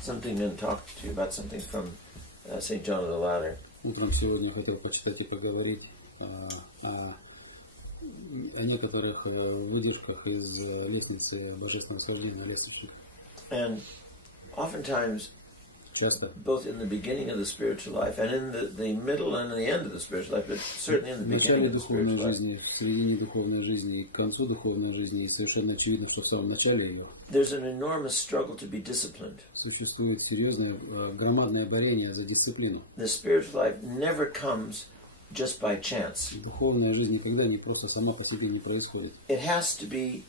Something and talk to you about something from St. John of the Ladder. Утром сегодня хотел почитать и поговорить о некоторых выдержках из лестницы Божественного Наслаждения, лестничных. And oftentimes, часто, both in the beginning of the spiritual life and in the middle and the end of the spiritual life, but certainly in the beginning of the spiritual life, жизни, в середине духовной жизни и к концу духовной жизни, и совершенно очевидно, что в самом начале ее, there's an enormous struggle to be disciplined. Существует серьезное, громадное борение за дисциплину. The spiritual life never comes just by chance. Духовная жизнь никогда не просто сама по себе не происходит. It has to be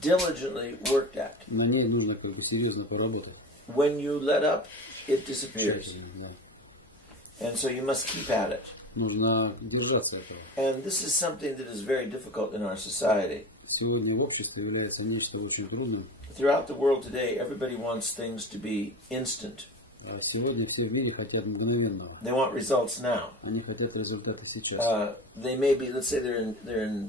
diligently worked at. На ней нужно как бы серьезно поработать. When you let up, it disappears. Да. And so you must keep at it. Нужно держаться этого. And this is something that is very difficult in our society. Сегодня в обществе является нечто очень трудным. Throughout the world today, everybody wants things to be instant. Сегодня все в мире хотят мгновенного. They want results now. Они хотят результаты сейчас. They may be, let's say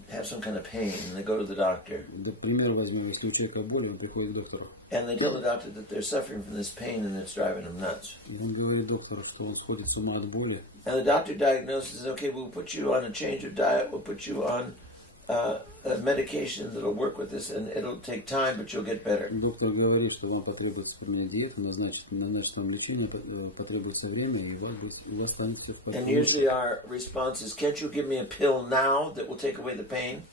have some kind of pain, and they go to the doctor. Например, возьмем, если у человека боль, он приходит к доктору. And they tell the doctor that they're suffering from this pain and it's driving them nuts. Он говорит доктору, что он сходит с ума от боли. And the doctor diagnoses, okay, we'll put you on a change of diet, we'll put you on a medication that'll work with this, and it'll take time, but you'll get better. Доктор говорит, что вам потребуется поменять диету, назначить вам лечение, потребуется время, и у вас станет все в порядке. And usually our response is, can't you give me a pill now that will take away the pain?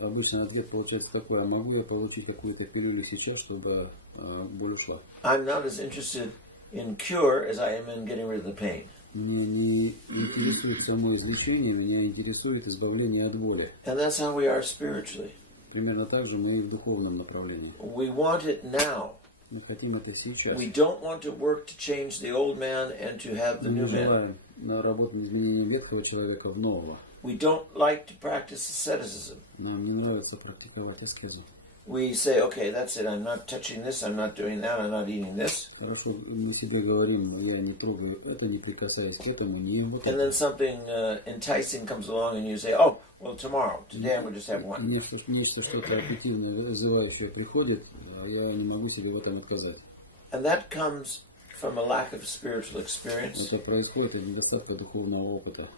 Обычно ответ получается такой: а могу я получить какую-то пилюлю сейчас, чтобы боль ушла? I'm not as interested in cure as I am in getting rid of the pain. Меня не интересует само излечение, меня интересует избавление от боли. And that's how we are spiritually. Примерно так же мы и в духовном направлении. We want it now. Мы хотим это сейчас. We don't want to work to change the old man and to have the new man. Мы желаем работать над изменением ветхого человека в нового. We don't like to practice asceticism. Нам не нравится практиковать аскезу. We say, okay, that's it. I'm not touching this. I'm not doing that. I'm not eating this. Хорошо, мы себе говорим, я не трогаю это, не прикасаюсь к этому, не ем вот это. And then something enticing comes along, and you say, oh, well, tomorrow. Today I'm going to just have one. Нечто что-то аппетивное, вызывающее приходит, а я не могу себе в этом отказать. And that comes from a lack of spiritual experience. Это происходит от недостатка духовного опыта.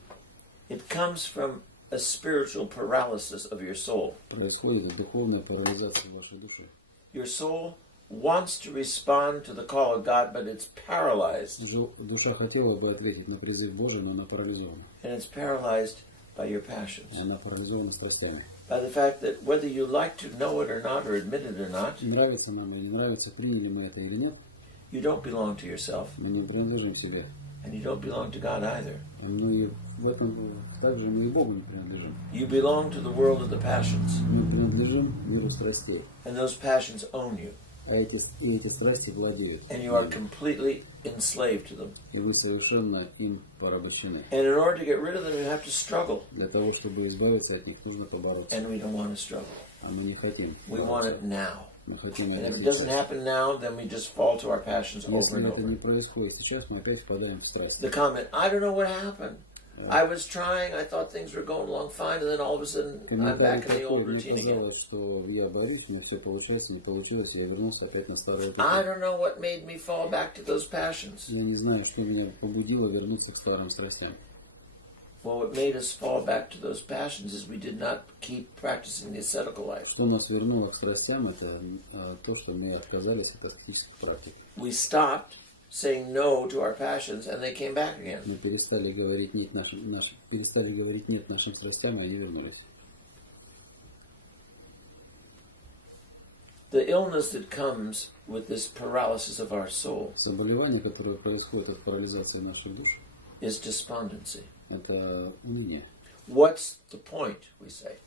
It comes from a spiritual paralysis of your soul. Происходит от духовной парализации вашей души. Your soul wants to respond to the call of God, but it's paralyzed. Душа хотела бы ответить на призыв Божий, но она парализована. And it's paralyzed by your passions. Она парализована страстями. By the fact that whether you like to know it or not, or admit it or not, нравится нам или не нравится, приняли мы это или нет, you don't belong to yourself. Мы не принадлежим себе. And you don't belong to God either. Ну и в этом также мы и Богу не принадлежим. You belong to the world of the passions. Мы принадлежим миру страстей. And those passions own you. А эти страсти владеют. And you are completely enslaved to them. И вы совершенно им порабощены. And in order to get rid of them, you have to struggle. Для того, чтобы избавиться от них, нужно побороться. And we don't want to struggle. А мы не хотим. We want it now. Мы хотим and это if it сейчас. doesn't happen now, then we just fall to our passions over Если and это over. не происходит сейчас, мы опять впадаем в страсть. The comment, I don't know what happened. I was trying, I thought things were going along fine, and then all of a sudden I'm back in the old routine again. Мне казалось, что я борюсь, у меня все получается, не получилось, я вернулся опять на старую рутину. I don't know what made me fall back to those passions. Я не знаю, что меня побудило вернуться к старым страстям. Well, what made us fall back to those passions is we did not keep practicing the ascetical life. Что нас вернуло к страстям, это то, что мы отказались от аскетических практик. We stopped saying no to our passions, and they came back again. Мы перестали говорить нет нашим страстям, и они вернулись. The illness that comes with this paralysis of our soul Заболевание, которое происходит от парализации наших душ, is despondency. Это уныние. What's the point, we say?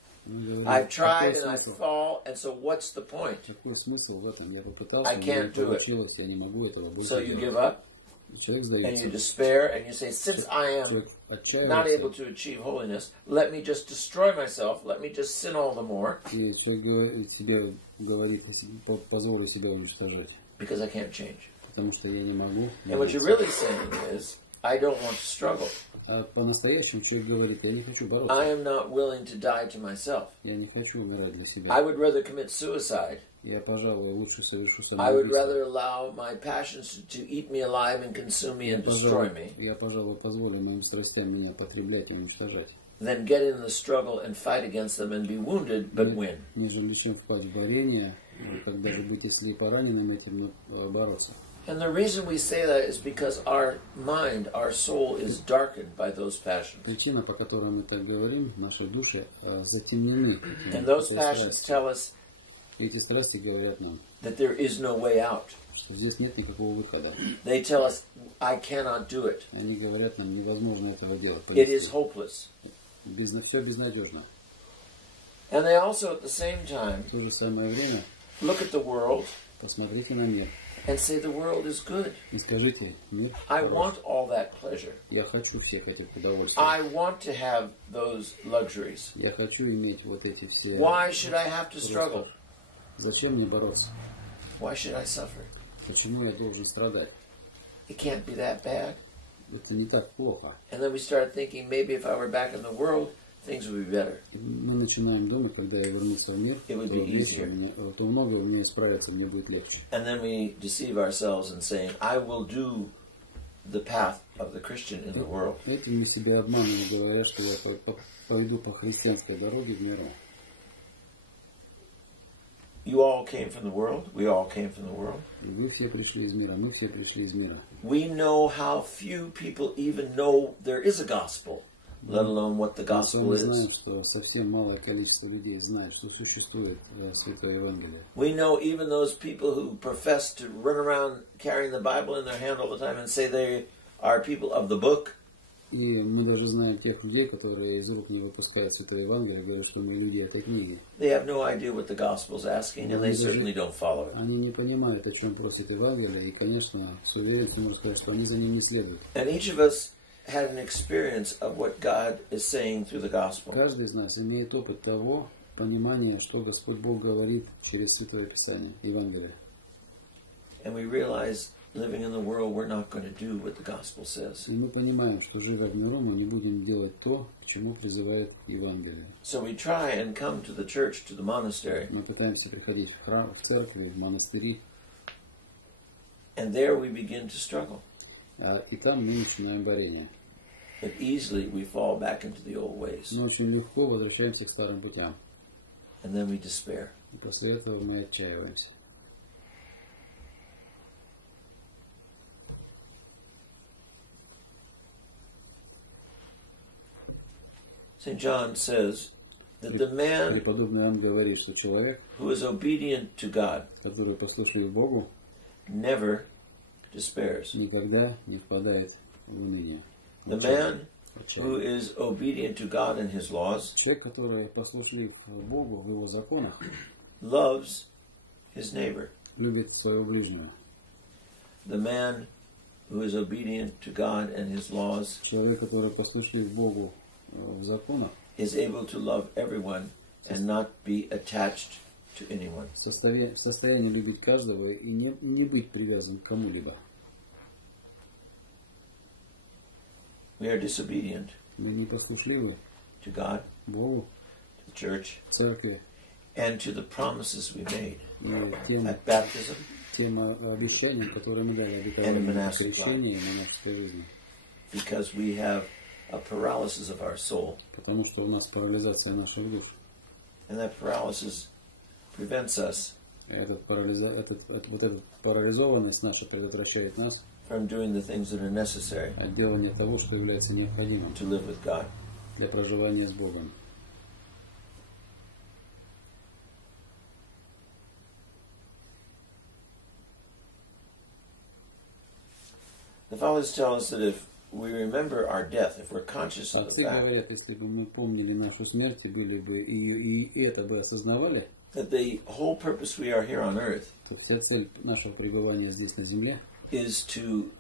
I've tried and I fall, and so what's the point? Какой смысл в этом? Я попытался, не получилось, я не могу этого больше So you give up, and you despair, and you say, since I am not able to achieve holiness, let me just destroy myself, let me just sin all the more. И человек себе говорит, позволю себя уничтожать. Because I can't change. Потому что я не могу. And what you're really saying is, I don't want to struggle. А по-настоящему человек говорит, я не хочу бороться. I am not willing to die to myself. Я не хочу умирать для себя. I would rather commit suicide Я, пожалуй, лучше совершу I would самоубийство. rather allow my passions to eat me alive and consume me and destroy me. Я, пожалуй, позволю моим страстям меня потреблять и уничтожать. Then get in the struggle and fight against them and be wounded, but win. Нежели чем впасть в борение, когда же быть, если пораненным этим, но бороться. And the reason we say that is because our mind, our soul is darkened by those passions. Причина, по которой мы так говорим, наши души затемнены. And those passions tell us эти страсти говорят нам, that there is no way out. что здесь нет никакого выхода. They tell us, I cannot do it. Они говорят нам, невозможно этого делать. It is hopeless. Все безнадежно. And they also at the same time В то же самое время look at the world посмотрите на мир and say the world is good. и скажите, мир I хорош. want all that pleasure. Я хочу всех этих удовольствий. I want to have those luxuries. Я хочу иметь вот эти все. Why should I have to struggle? Зачем мне бороться? Why should I suffer? Почему я должен страдать? It can't be that bad. Это не так плохо. And then we start thinking, maybe if I were back in the world, things would be better. Мы начинаем думать, когда я вернусь в мир, то многое у меня исправится, мне будет легче. And then we deceive ourselves in saying, I will do the path of the Christian in the world. Этим мы себя обманываем, говоря, что я пойду по христианской дороге в миру. You all came from the world. We all came from the world. Вы все пришли из мира, мы все пришли из мира. We know how few people even know there is a gospel, let alone what the gospel Мы is. знаем, что совсем малое количество людей знает, что существует Святое Евангелие. We know even those people who profess to run around carrying the Bible in their hand all the time and say they are people of the book. И мы даже знаем тех людей, которые из рук не выпускают Святое Евангелие, говорят, что мы люди этой книги. They have no idea what the gospel is asking, and they certainly don't follow it. Они не понимают, о чем просит Евангелие, и, конечно, с уверенностью можно сказать, что они за ним не следуют. And each of us had an experience of what God is saying through the gospel. Каждый из нас имеет опыт того, понимания, что Господь Бог говорит через Святое Писание, Евангелие. And we realize, living in the world, we're not going to do what the gospel says. И мы понимаем, что живя в миру, мы не будем делать то, к чему призывает Евангелие. So we try and come to the church, to the monastery. Мы пытаемся приходить в храм, в церкви, в монастыри. And there we begin to struggle. И там мы начинаем борение. But easily we fall back into the old ways. Мы очень легко возвращаемся к старым путям. And then we despair. И после этого мы отчаиваемся. St. John says that the man Преподобный Иоанн говорит, что человек, who is obedient to God, который послушает Богу, never despairs. никогда не впадает в уныние. The man who is obedient to God and His laws, человек, который послушлив Богу в Его законах, loves his neighbor. любит своего ближнего. The man who is obedient to God and His laws, Человек, который послушлив Богу в законах, is able to love everyone and not be attached to anyone. в состоянии любить каждого и не быть привязан к кому-либо. We are disobedient Мы не послушливы to God, Богу, to the church, церкви, and to the promises we made тем at baptism обещаниям, которые мы дали, and in обетованиям monastic крещения life, и монашеской жизни. because we have a paralysis of our soul, Потому что у нас парализация наших душ. and that paralysis prevents us Эта парализованность наша предотвращает нас from doing the things that are necessary от делания того, что является необходимым to live with God. для проживания с Богом. The fathers tell us that if we remember our death, if we're conscious of Отцы the fact говорят, если бы мы помнили нашу смерть и были бы и это бы осознавали, that the whole purpose we are here on earth то вся цель нашего пребывания здесь на земле is to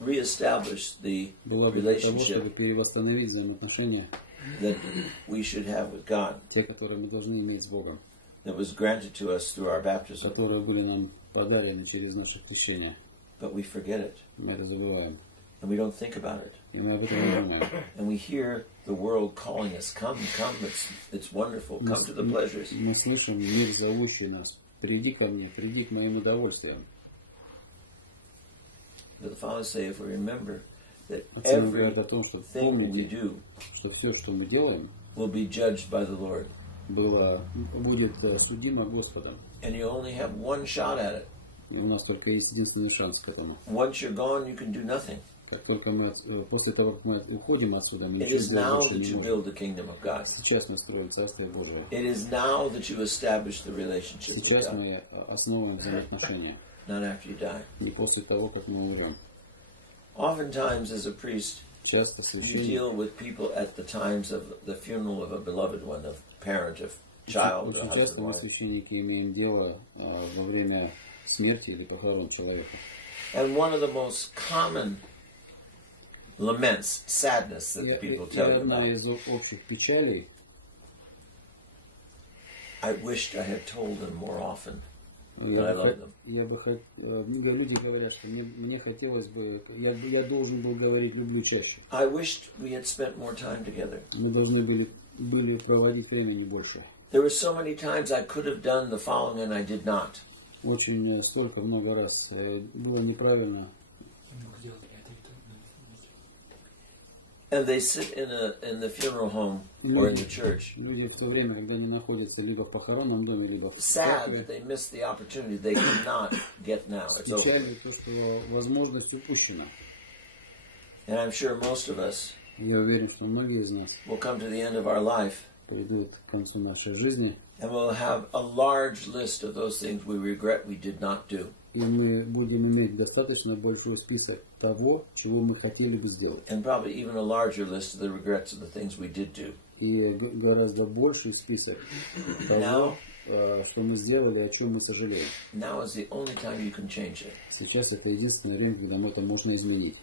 reestablish the была бы для того, relationship чтобы перевосстановить взаимоотношения, that we should have with God, те, которые мы должны иметь с Богом, that was granted to us through our baptism, которые были нам подарены через наше крещение. but we forget it. Мы это забываем. And we don't think about it. И мы об этом не думаем. And we hear the world calling us, come, it's wonderful, come to the pleasures. Мы слышим мир, зовущий нас. Приди ко мне, приди к моим удовольствиям. But the fathers say, if we remember that everything we do что все, что мы делаем, will be judged by the Lord. Будет судимо Господом. And you only have one shot at it. И у нас только есть единственный шанс к этому. Once you're gone, you can do nothing. Как только после того, как мы уходим отсюда, мы ничего больше не можем. Сейчас мы строим Царствие Божие. Сейчас мы основываем взаимоотношения. Не после того, как мы умрем. Oftentimes, as a priest, you deal with people at the times of the funeral of a beloved one, of parent, of child, Очень часто мы, священники, имеем дело во время смерти или похорон человека. And one of the most common laments, sadness that people tell you about. Одна из общих печалей. I wished I had told them more often that I love them. Люди говорят, что мне хотелось бы, я должен был говорить люблю чаще. I wished we had spent more time together. Мы должны были проводить времени больше. There were so many times I could have done the following and I did not. Очень много раз было неправильно. And they sit in the funeral home or in the church. Люди в то время, когда они находятся либо в похоронном доме, либо в sad that they missed the opportunity they cannot get now. It's over. Печально то, что возможность упущена. And I'm sure most of us Я уверен, что многие из нас will come to the end of our life придут к концу нашей жизни. And we'll have a large list of those things we regret we did not do. И мы будем иметь достаточно большой список того, чего мы хотели бы сделать. And probably even a larger list of the regrets of the things we did do. И гораздо больший список того, что мы сделали, о чем мы сожалеем. Now is the only time you can change it. Сейчас это единственное время, когда это можно изменить.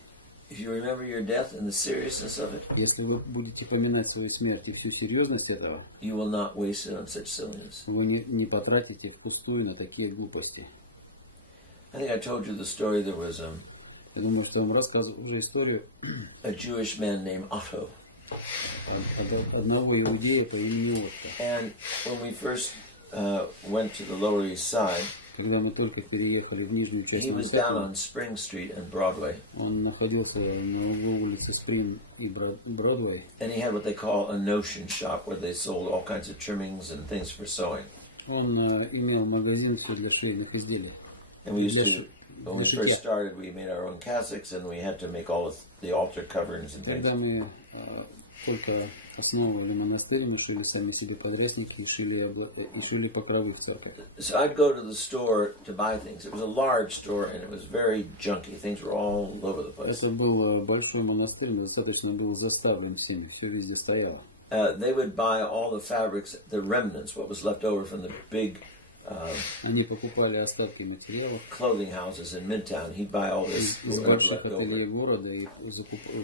If you remember your death and the seriousness of it, если вы будете поминать свою смерть и всю серьезность этого, you will not waste it on such silliness. Вы не потратите впустую на такие глупости. I think I told you the story. There was Я думаю, что я вам рассказывал уже историю a Jewish man named Otto. Одного иудея по имени Отто. And when we first went to the Lower East Side, когда мы только переехали в нижнюю часть he was down on Spring Street and Broadway. Он находился на углу улицы Спринг и Бродвей. And he had what they call a notion shop where they sold all kinds of trimmings and things for sewing. Он имел магазин все для швейных изделий. And we used to, when we first started, we made our own cassocks and we had to make all of the altar coverings and things. Когда мы только основывали монастырь, мы шили сами себе подрясники и шили покровы в церковь. So I'd go to the store to buy things. It was a large store and it was very junky. Things were all over the place. Это был большой монастырь, достаточно был заставлен всеми, все везде стояло. They would buy all the fabrics, the remnants, what was left over from the big Они покупали остатки материалов. Clothing houses in Midtown. He'd buy all this. Из больших ателье города и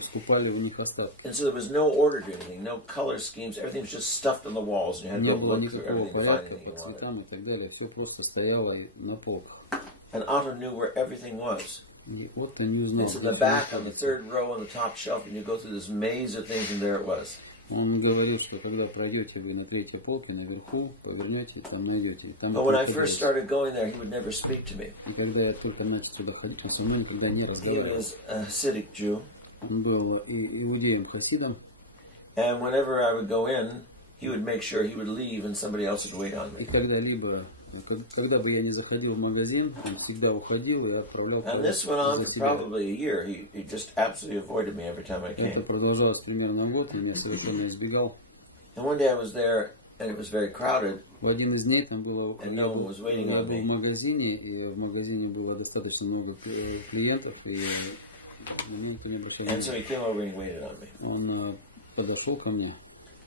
скупали у них остатки. And so there was no order to anything, no color schemes. Everything was just stuffed on the walls, and you had to look through everything to find anything по цветам и так далее. Все просто стояло на полках. And Otto knew where everything was. Отто не знал. It's in the back, on the third row, on the top shelf, and you go through this maze of things, and there it was. Он говорил, что когда пройдете вы на третьей полке, наверху, повернете, там найдете. But when I first started going there, he would never speak to me. И когда я только начал туда ходить, он со мной никогда не разговаривал. He was a Hasidic Jew. Он был иудеем-хасидом. And whenever I would go in, he would make sure he would leave, and somebody else would wait on me. И когда бы я не заходил в магазин, он всегда уходил и отправлял. And this went on for probably a year. He just absolutely avoided me every time I came. Это продолжалось примерно год, и меня совершенно избегал. And one day I was there, and it was very crowded. В один из дней там было, and no one was waiting on me. В магазине, и в магазине было достаточно много клиентов, и на меня никто не обращал внимания. And so he came over and waited on me. Он подошел ко мне.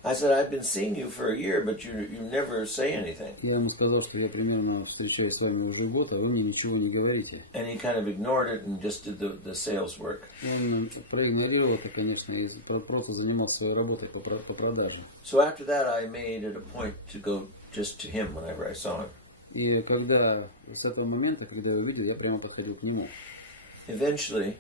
I said, I've been seeing you for a year, but you never say anything. Я ему сказал, что я примерно встречаюсь с вами уже год, а вы мне ничего не говорите. And he kind of ignored it and just did the sales work. Он проигнорировал это, конечно, и просто занимался своей работой по продаже. So after that, I made it a point to go just to him whenever I saw him. И когда с этого момента, когда я увидел, я прямо подходил к нему. Eventually,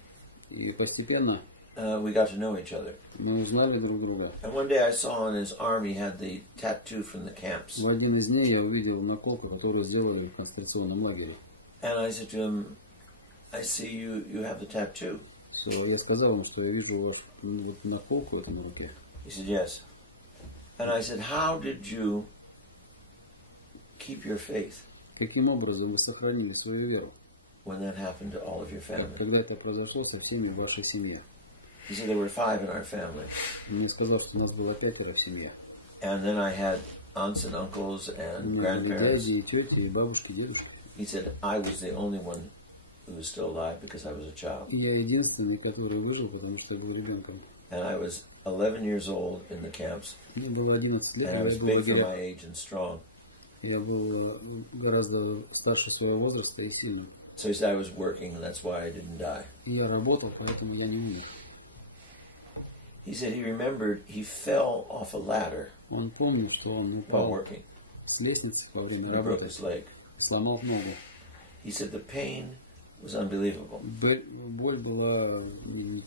И постепенно we got to know each other. мы узнали друг друга. And one day I saw on his arm he had the tattoo from the camps. В один из дней я увидел наколку, которую сделали в концентрационном лагере. And I said to him, I see you have the tattoo. So, я сказал ему, что я вижу вашу вот наколку эту на руке. He said, yes. And I said, how did you keep your faith? Каким образом вы сохранили свою веру? When that happened to all of your family. Когда это произошло со всеми в вашей семье. He said there were 5 in our family. Мне сказал, что у нас было 5 в семье. And then I had aunts and uncles and grandparents. Дяди, тети, и бабушки, дедушки. He said I was the only one who was still alive because I was a child. Я единственный, который выжил, потому что я был ребенком. And I was 11 years old in the camps. Мне было 11 лет, and I was big for my age and strong. Я был гораздо старше своего возраста и сильным. So he said I was working, and that's why I didn't die. Я работал, поэтому я не умер. He said he remembered he fell off a ladder Он помнил, что он while упал working. с лестницы во время He broke работы, his leg. сломал ногу. He said the pain was unbelievable. Боль была And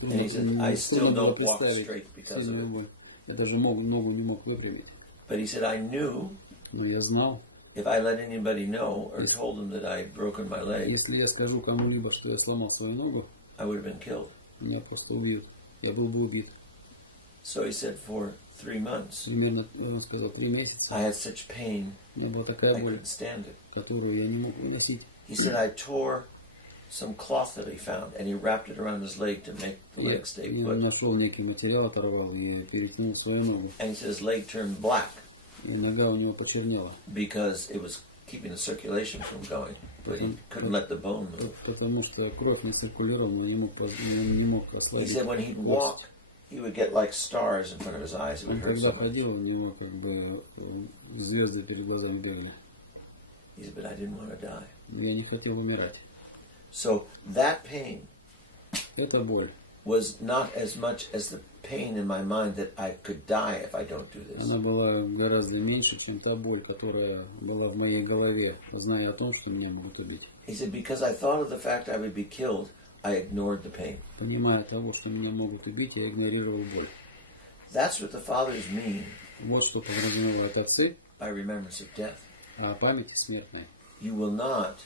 he said, I still don't walk straight because of it. Я даже ногу не мог выпрямить. But he said I knew. Но я знал. If I let anybody know or told them that I had broken my leg, если я скажу кому-либо, что я сломал свою ногу, I would have been killed. Меня просто убьют. Я был бы убит. So he said for 3 months. Примерно, он сказал, 3 месяца. I had such pain. У меня была такая боль, которую я не мог выносить. He said I tore some cloth that he found and he wrapped it around his leg to make the leg stay put. Я нашел некий материал, оторвал и перетянул свою ногу. And he said his leg turned black. И нога у него почернела. Because it was keeping the circulation from going, but he couldn't let the bone move. Потому что кровь не циркулировала, он не мог ослабить. He said when he'd walk, he would get like stars in front of his eyes. It would hurt so much. Когда ходил, у него как бы звезды перед глазами бегали. He said, but I didn't want to die. Я не хотел умирать. So that pain эта боль was not as much as the pain in my mind that I could die if I don't do this. Она была гораздо меньше, чем та боль, которая была в моей голове, зная о том, что меня могут убить. He said, because I thought of the fact I would be killed, I ignored the pain. Понимая того, что меня могут убить, я игнорировал боль. That's what the fathers mean. Вот что подразумевают отцы. By remembrance of death. О памяти смертной. You will not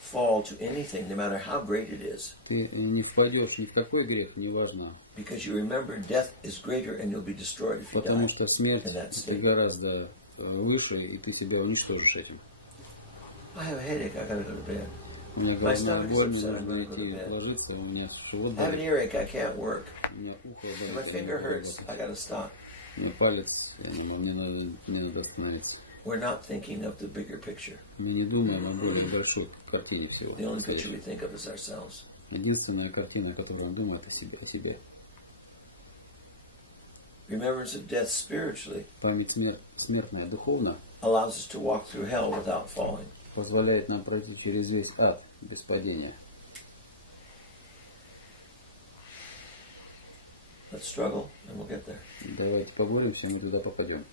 fall to anything, no matter how great it is. Ты не впадешь ни в какой грех, неважно. Because you remember death is greater and you'll be destroyed if you die. Потому что смерть гораздо выше, и ты себя уничтожишь этим. I have a headache. I gotta go to bed. У меня головная боль, мне нужно идти ложиться, у меня живот болит. I have an earache. I can't work. У меня ухо болит. My finger hurts. I gotta stop. У меня палец, мне надо остановиться. We're not thinking of the bigger picture. Мы не думаем о более большой картине всего. The only picture we think of is ourselves. Единственная картина, которую он думает о себе. Remembrance of death spiritually память смертная духовно allows us to walk through hell without falling. Позволяет нам пройти через весь ад без падения. Let's struggle and we'll get there. Давайте поборемся, мы туда попадем.